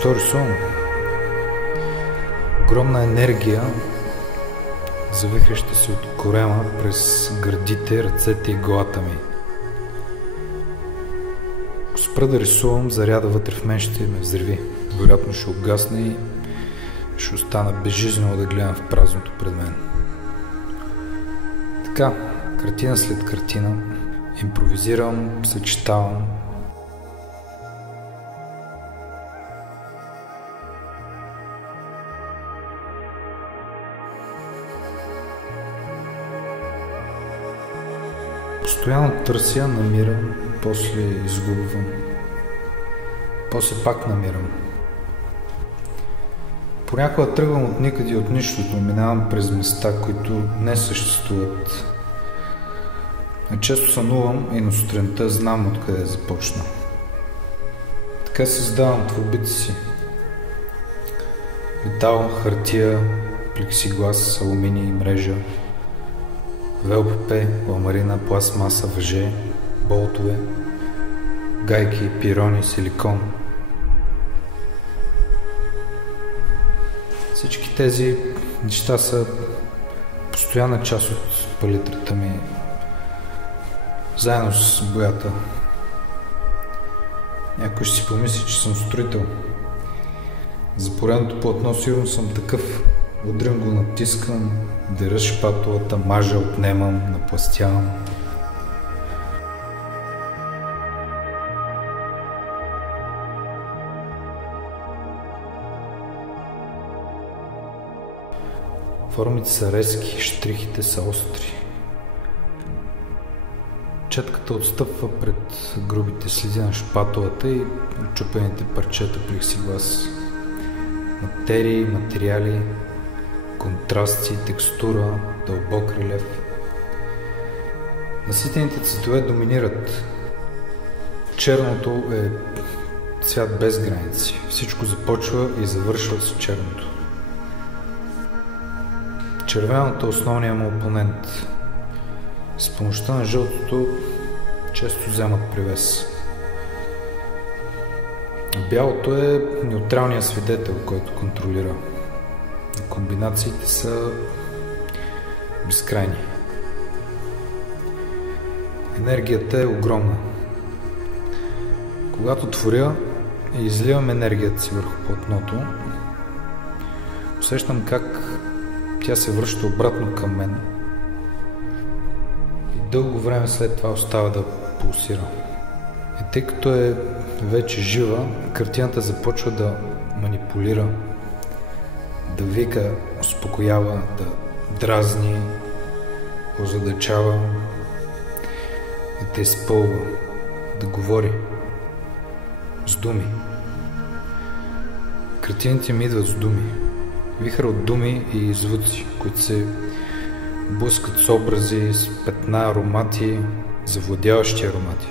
Защо рисувам? Огромна енергия, завихряща се от корема през гърдите, ръцете и главата ми. Ако спра да рисувам, заряда вътре в мен ще ме взриви. Вероятно ще угасне и ще остана безжизнено да гледам в празното пред мен. Така, картина след картина, импровизирам, съчетавам. Постоянно търся, намирам, после изгубвам. После пак намирам. Понякога тръгвам от никъде, от нищото, минавам през места, които не съществуват. Често сънувам и на сутринта знам откъде започна. Така създавам творбите си. Метал, хартия, плексиглас, алуминий, мрежа, ВЛПП, ламарина, пластмаса, въже, болтове, гайки, пирони, силикон. Всички тези неща са постоянна част от палитрата ми, заедно с боята. Някой ще си помисли, че съм строител. За поредното платно сигурно съм такъв. Удрям го, натискам, дера шпатулата, мажа, отнемам, напластявам. Формите са резки, щрихите са остри. Четката отстъпва пред грубите следи на шпатулата и чупените парчета плексиглас. Материи, материали, контрасти, текстура, дълбок релеф. Наситените цветове доминират. Черното е цвят без граници. Всичко започва и завършва с черното. Червеното е основният му опонент. С помощта на жълтото често вземат превес. Бялото е неутралният свидетел, който контролира. Комбинациите са безкрайни. Енергията е огромна. Когато творя и изливам енергията си върху платното, усещам как тя се връща обратно към мен и дълго време след това остава да пулсира. И тъй като е вече жива, картината започва да манипулира, да вика, успокоява, да дразни, озадачава, да те изпълва, да говори с думи. Картините ми идват с думи. Вихър от думи и звуци, които се блъскат с образи, с петна, аромати, завладяващи аромати.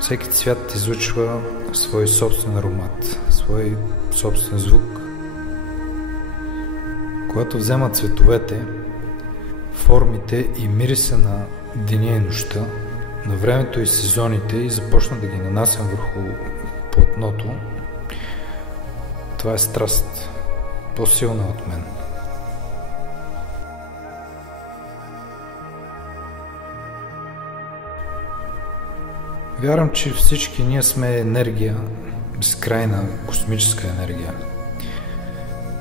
Всеки цвят излъчва свой собствен аромат, свой собствен звук. Когато взема цветовете, формите и мириса на деня и нощта, на времето и сезоните и започна да ги нанасям върху платното, това е страст, по-силна от мен. Вярвам, че всички ние сме енергия, безкрайна космическа енергия,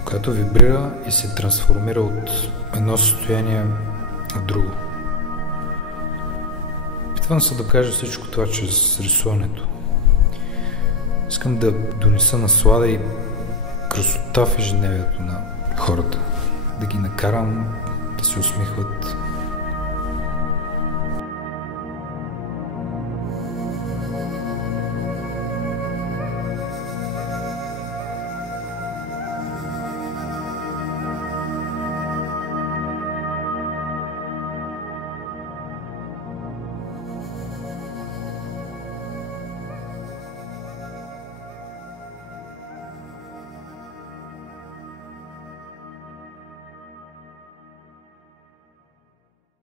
която вибрира и се трансформира от едно състояние в друго. Опитвам се да кажа всичко това чрез рисуването. Искам да донеса наслада и красота в ежедневието на хората, да ги накарам да се усмихват,